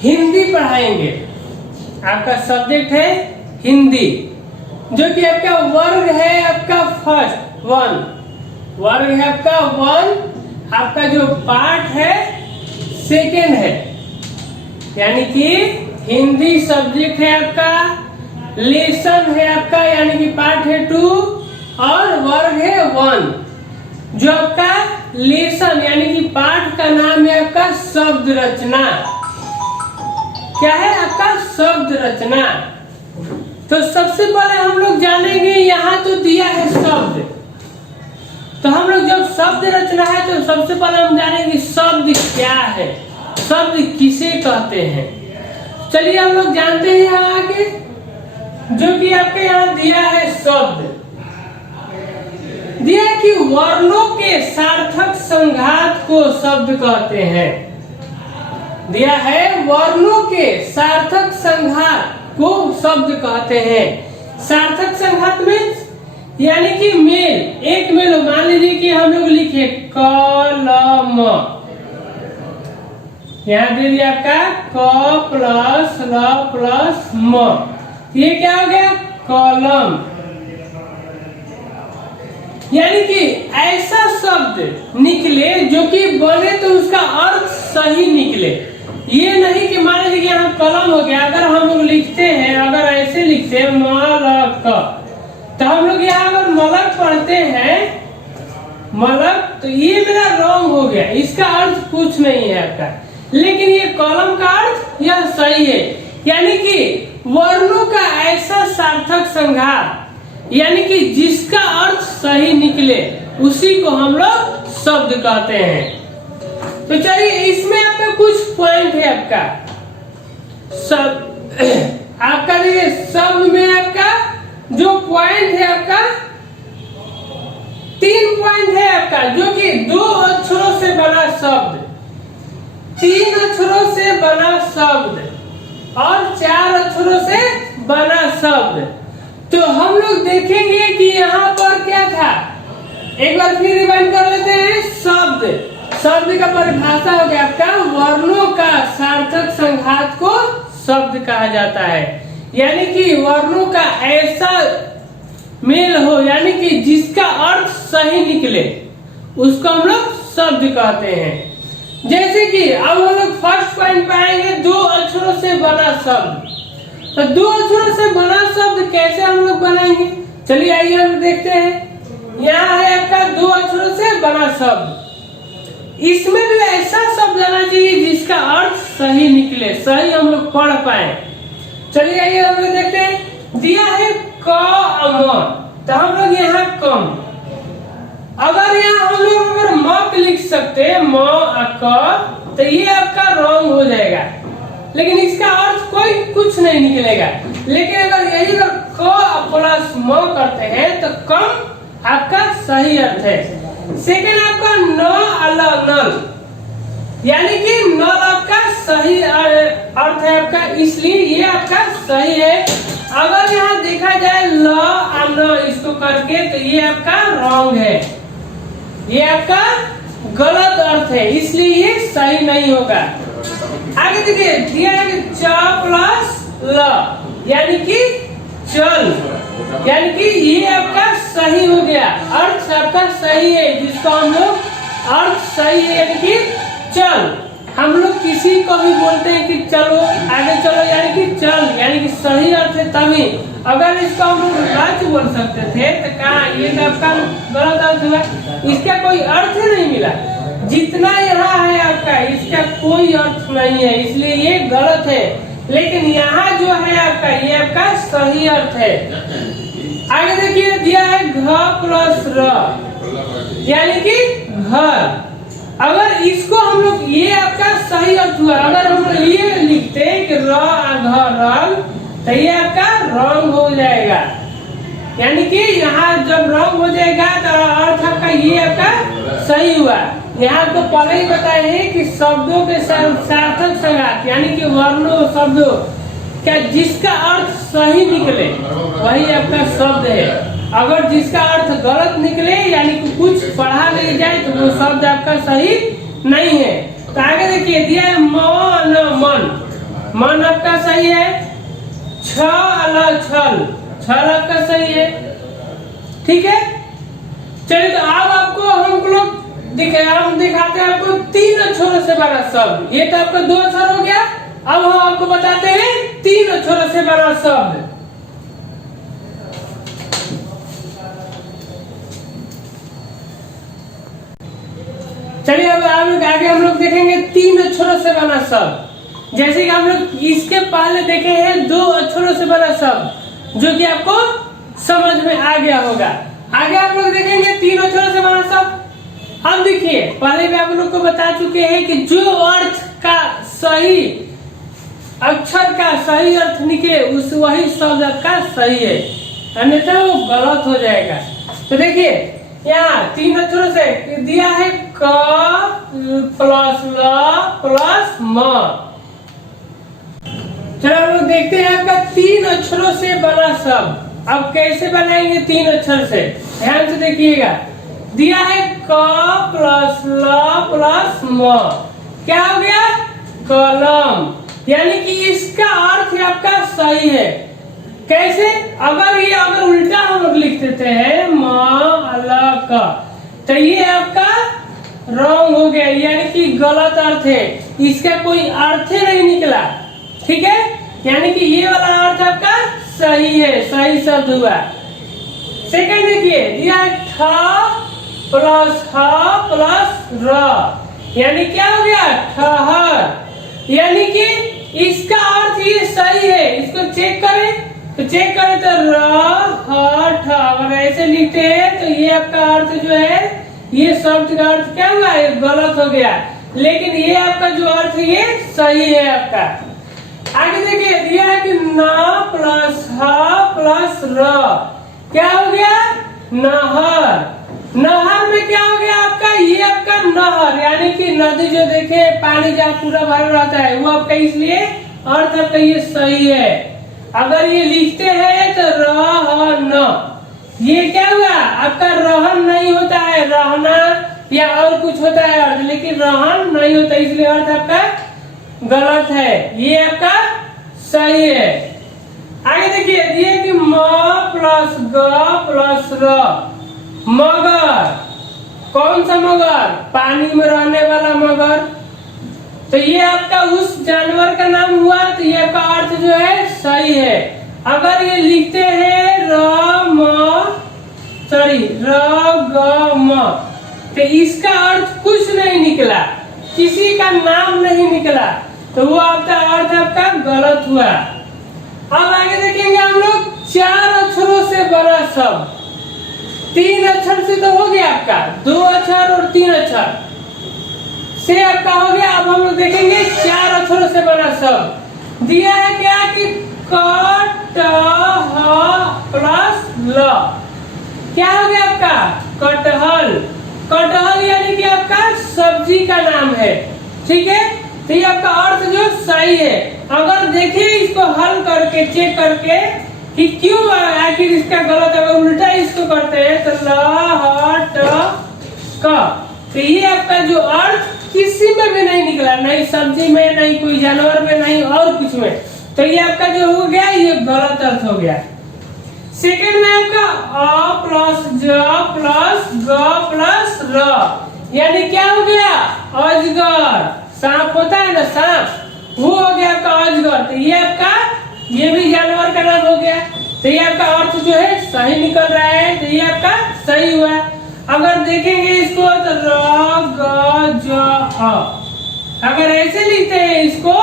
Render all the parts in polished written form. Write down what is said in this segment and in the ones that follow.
हिंदी पढ़ाएंगे। आपका सब्जेक्ट है हिंदी, जो कि आपका वर्ग है आपका फर्स्ट 1, वर्ग है आपका 1, आपका जो पाठ है सेकेंड है, यानी कि हिंदी सब्जेक्ट है आपका, लेसन है आपका यानी कि पाठ है 2 और वर्ग है 1। जो आपका लेसन यानी कि पाठ का नाम है आपका शब्द रचना। क्या है आपका शब्द रचना? तो सबसे पहले हम लोग जानेंगे, यहाँ तो दिया है शब्द, तो हम लोग जब शब्द रचना है तो सबसे पहले हम जानेंगे शब्द क्या है, शब्द किसे कहते हैं। चलिए हम लोग जानते हैं यहाँ आगे, जो कि आपके यहाँ दिया है शब्द, दिया कि वर्णों के सार्थक संघात को शब्द कहते हैं। दिया है वर्णों के सार्थक संघात को शब्द कहते हैं। सार्थक संघात में यानी कि मेल, एक मेल, मान लीजिए कि हम लोग लिखे कलम, यहाँ दे दिया आपका क प्लस ल प्लस म, ये क्या हो गया कलम। यानी कि ऐसा शब्द निकले जो कि बने तो उसका अर्थ सही निकले। ये नहीं कि मान लीजिए कि यहाँ कलम हो गया, अगर हम लोग लिखते हैं, अगर ऐसे लिखते हैं मलक, तो हम लोग यहाँ अगर मलक पढ़ते हैं मलक, तो ये मेरा रॉन्ग हो गया, इसका अर्थ कुछ नहीं है आपका। लेकिन ये कलम का अर्थ यह सही है, यानी कि वर्णों का ऐसा सार्थक संघात, यानी कि जिसका अर्थ सही निकले उसी को हम लोग शब्द कहते हैं। तो चलिए इसमें आपका कुछ पॉइंट है आपका आपका देखिए शब्द में आपका जो पॉइंट है आपका 3 पॉइंट है आपका, जो कि 2 अक्षरों से बना शब्द, 3 अक्षरों से बना शब्द और 4 अक्षरों से बना शब्द। तो हम लोग देखेंगे कि यहाँ पर क्या था, एक बार फिर रिवाइंड कर लेते हैं। शब्द का परिभाषा हो गया आपका वर्णों का सार्थक संघात को शब्द कहा जाता है, यानी कि वर्णों का ऐसा मेल हो, यानी कि जिसका अर्थ सही निकले उसको हम लोग शब्द कहते हैं। जैसे कि अब हम लोग फर्स्ट पॉइंट पाएंगे 2 अक्षरों से बना शब्द। तो 2 अक्षरों से बना शब्द कैसे हम लोग बनाएंगे, चलिए आइए हम देखते हैं। यहाँ है आपका 2 अक्षरों से बना शब्द, इसमें भी ऐसा शब्द आना चाहिए जिसका अर्थ सही निकले, सही हम लोग पढ़ पाए। चलिए आइए हम लोग देखते हैं। दिया है क, तो हम लोग यहाँ कम, अगर यहाँ हम लोग अगर म लिख सकते हैं म क, तो ये आपका रॉन्ग हो जाएगा, लेकिन इसका अर्थ कोई कुछ नहीं निकलेगा। लेकिन अगर यही अगर क प्लस म करते हैं तो कम आपका सही अर्थ है। सेकेंड आपका न अलग नल, यानी कि नल आपका सही अर्थ है आपका, इसलिए ये आपका सही है। अगर यहाँ देखा जाए ल न इसको करके तो ये आपका रॉन्ग है, ये आपका गलत अर्थ है, इसलिए ये सही नहीं होगा। आगे देखिए दिया है कि च प्लस ल, यानी कि चल, यानी कि ये आपका सही हो गया, अर्थ आपका सही है, जिसको हम लोग अर्थ सही है यानी कि चल। हम लोग किसी को भी बोलते हैं कि चलो आगे चलो, यानी कि चल, यानी कि सही अर्थ है तभी। अगर इसको हम लोग गलत बोल सकते थे तो कहा ये आपका गलत अर्थ हुआ, इसका कोई अर्थ ही नहीं मिला। जितना यहाँ है आपका इसका कोई अर्थ नहीं है, इसलिए ये गलत है। लेकिन यहाँ जो है आपका ये आपका सही अर्थ है। आगे देखिए दिया है घ प्लस र, यानी कि घर। अगर इसको हम लोग ये आपका सही अर्थ हुआ, अगर हम लोग ये लिखते हैं कि र घर तो ये आपका रॉन्ग हो जाएगा, यानी कि यहाँ जब रॉन्ग हो जाएगा तो अर्थ आपका ये आपका सही हुआ। यहाँ तो पहले ही बताए हैं कि शब्दों के सार्थक संघात, यानी कि वर्णों शब्दों क्या जिसका अर्थ सही निकले वही आपका शब्द है। अगर जिसका अर्थ गलत निकले यानी कि कुछ पढ़ा नहीं जाए तो वो शब्द आपका सही नहीं है। तो आगे देखिए दिया है मन मन, मन आपका सही है, छ अलग छल, छल आपका सही है। ठीक है, चलिए तो अब आपको हम लोग हम दिखाते हैं आपको 3 अक्षरों से बना शब्द। ये तो आपका 2 अक्षर हो गया, अब हम आपको बताते हैं 3 अक्षरों से बना शब्द। चलिए अब आगे हम लोग देखेंगे 3 अक्षरों से बना शब्द। जैसे कि हम लोग इसके पहले देखे हैं 2 अक्षरों से बना शब्द, जो कि आपको समझ में आ गया होगा। आगे आप लोग देखेंगे 3 अक्षरों से बना शब्द। अब देखिए, पहले भी आप लोग को बता चुके हैं कि जो अर्थ का सही अक्षर का सही अर्थ निकले उस वही शब्द का सही है, अन्यथा वो गलत हो जाएगा। तो देखिए यहाँ 3 अक्षरों से दिया है क प्लस ल प्लस म। चलो हम लोग देखते हैं आपका 3 अक्षरों से बना शब्द। अब कैसे बनाएंगे 3 अक्षर से, ध्यान से देखिएगा। दिया है क प्लस ल प्लस म, क्या हो गया? कलम। यानी कि इसका अर्थ आपका सही है। कैसे? अगर उल्टा हम लोग लिख देते हैं म अल क, तो ये आपका रॉन्ग हो गया, यानी कि गलत अर्थ है, इसका कोई अर्थ ही नहीं निकला। ठीक है, यानी कि ये वाला अर्थ आपका सही है, सही शब्द हुआ। सेकंड देखिए, दिया है ठ प्लस ह प्लस र, यानी क्या हो गया? ठहर। यानी कि इसका अर्थ ये सही है। इसको चेक करें तो र ह ठ, अगर ऐसे लिखते हैं तो ये आपका अर्थ जो है, ये शब्द का अर्थ क्या हुआ? ये गलत हो गया। लेकिन ये आपका जो अर्थ है ये सही है आपका। आगे देखिए, दिया है कि न प्लस ह प्लस र, क्या हो गया? नहर। नहर में क्या हो गया आपका? ये आपका नहर, यानी कि नदी जो देखे पानी जहाँ पूरा भरा रहता है वो आपका, इसलिए अर्थ आपका ये सही है। अगर ये लिखते हैं तो रहन, ये क्या हुआ? आपका रहन नहीं होता है, रहना या और कुछ होता है अर्थ, लेकिन रहन नहीं होता, इसलिए अर्थ आपका गलत है, ये आपका सही है। आगे देखिए, दिए कि म प्लस ग प्लस र, मगर। कौन सा मगर? पानी में रहने वाला मगर। तो ये आपका उस जानवर का नाम हुआ, तो ये आपका अर्थ जो है सही है। अगर ये लिखते हैं र ग म, तो इसका अर्थ कुछ नहीं निकला, किसी का नाम नहीं निकला, तो वो आपका अर्थ आपका गलत हुआ। अब आगे देखेंगे हम लोग 4 अक्षरों से बना शब्द। 3 अक्षर से तो हो गया आपका, 2 अक्षर और 3 अक्षर से आपका हो गया। अब हम लोग देखेंगे 4 अक्षरों से बना शब्द। दिया है क्या कि क ट ह प्लस ल, क्या हो गया आपका? कटहल। कटहल यानी कि आपका सब्जी का नाम है। ठीक है, तो ये आपका अर्थ जो सही है। अगर देखिए इसको हल करके चेक करके कि क्यों आखिर इसका गलत, अगर उल्टा इसको करते हैं तो ल ह ट क, तो ये आपका जो अर्थ किसी में भी नहीं निकला, नहीं सब्जी में, नहीं कोई जानवर में, नहीं और कुछ में, तो ये आपका जो हो गया ये गलत अर्थ हो गया। सेकंड में आपका अ प्लस ज प्लस ग प्लस र, यानी क्या हो गया? अजगर। सांप होता है ना, सांप, वो हो गया आपका अजगर। तो ये आपका, ये भी जानवर का नाम हो गया, तो ये आपका अर्थ जो है सही निकल रहा है, तो ये आपका सही हुआ। अगर देखेंगे इसको तो र ग ज अ, अगर ऐसे लिखते हैं इसको,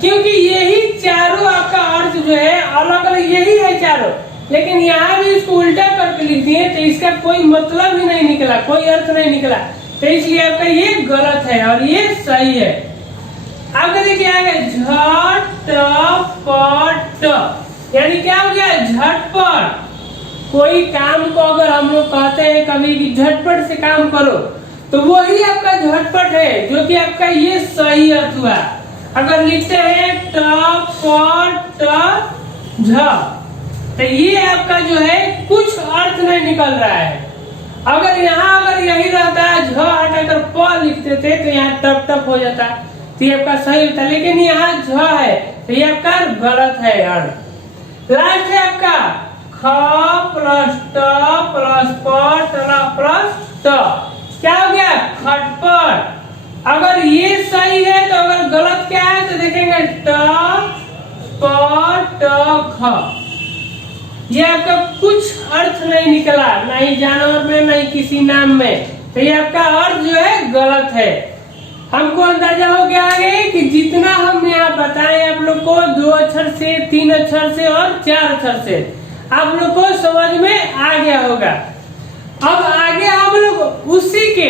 क्योंकि यही चारों आपका अर्थ जो है अलग अलग यही है चारों, लेकिन यहाँ भी इसको उल्टा करके लिख दिए तो इसका कोई मतलब ही नहीं निकला, कोई अर्थ नहीं निकला, तो इसलिए आपका ये गलत है और ये सही है। आगे देखिए, आगे झटपट, यानी क्या हो गया? झटपट। कोई काम को अगर हम लोग कहते हैं कभी कि झटपट से काम करो, तो वही आपका झटपट है, जो कि आपका ये सही अर्थ हुआ। अगर लिखते हैं ट प ट झ, तो ये आपका जो है कुछ अर्थ नहीं निकल रहा है। अगर यहाँ अगर यही रहता है झ हटाकर प लिखते थे तो यहाँ टप टप हो जाता, तो तो ये आपका सही होता है, लेकिन यहाँ झ है तो ये आपका गलत है अर्थ। लास्ट है आपका ख प्लस ट प्लस प प्लस ट, क्या हो गया खटपट। अगर ये सही है तो अगर गलत क्या है तो देखेंगे ट प ट ख, ये आपका कुछ अर्थ नहीं निकला, ना ही जानवर में ना ही किसी नाम में, तो ये आपका अर्थ जो है गलत है। हमको अंदाजा हो गया है कि जितना हम यहाँ बताएं आप लोग को 2 अक्षर से 3 अक्षर से और 4 अक्षर से आप लोग को समझ में आ गया होगा। अब आगे हम लोग उसी के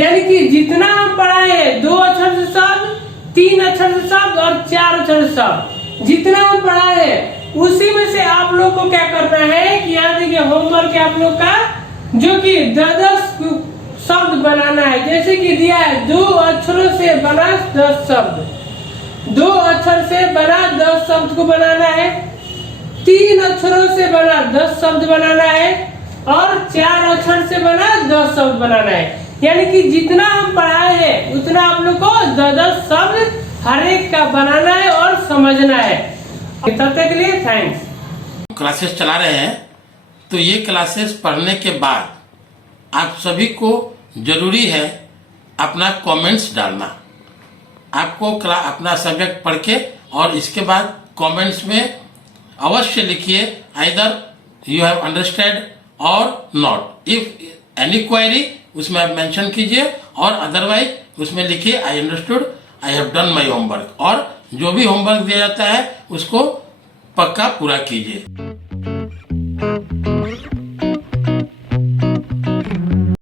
यानी कि जितना हम पढ़ाए हैं 2 अक्षर से शब्द, 3 अक्षर से शब्द और 4 अक्षर से शब्द, जितना हम पढ़ाए हैं उसी में से आप लोग को क्या करना है कि यहाँ देखिए होमवर्क है आप लोग का, जो कि 10 शब्द बनाना है। जैसे कि दिया है 2 अक्षरों से बना 10 शब्द, 2 अक्षर से बना 10 शब्द को बनाना है, 3 अक्षरों से बना 10 शब्द बनाना है और 4 अक्षर से बना 10 शब्द बनाना है। यानी कि जितना हम पढ़ाए हैं उतना आप लोग को 10 शब्द हर एक का बनाना है और समझना है। तब तक के लिए थैंक्स। क्लासेस चला रहे हैं तो ये क्लासेस पढ़ने के बाद आप सभी को जरूरी है अपना कमेंट्स डालना। आपको अपना सब्जेक्ट पढ़ के और इसके बाद कमेंट्स में अवश्य लिखिए आइदर यू हैव अंडरस्टैंड और नॉट। इफ एनी क्वेरी उसमें आप मेंशन कीजिए और अदरवाइज उसमें लिखिए I understood, I have done my homework. और जो भी होमवर्क दिया जाता है उसको पक्का पूरा कीजिए।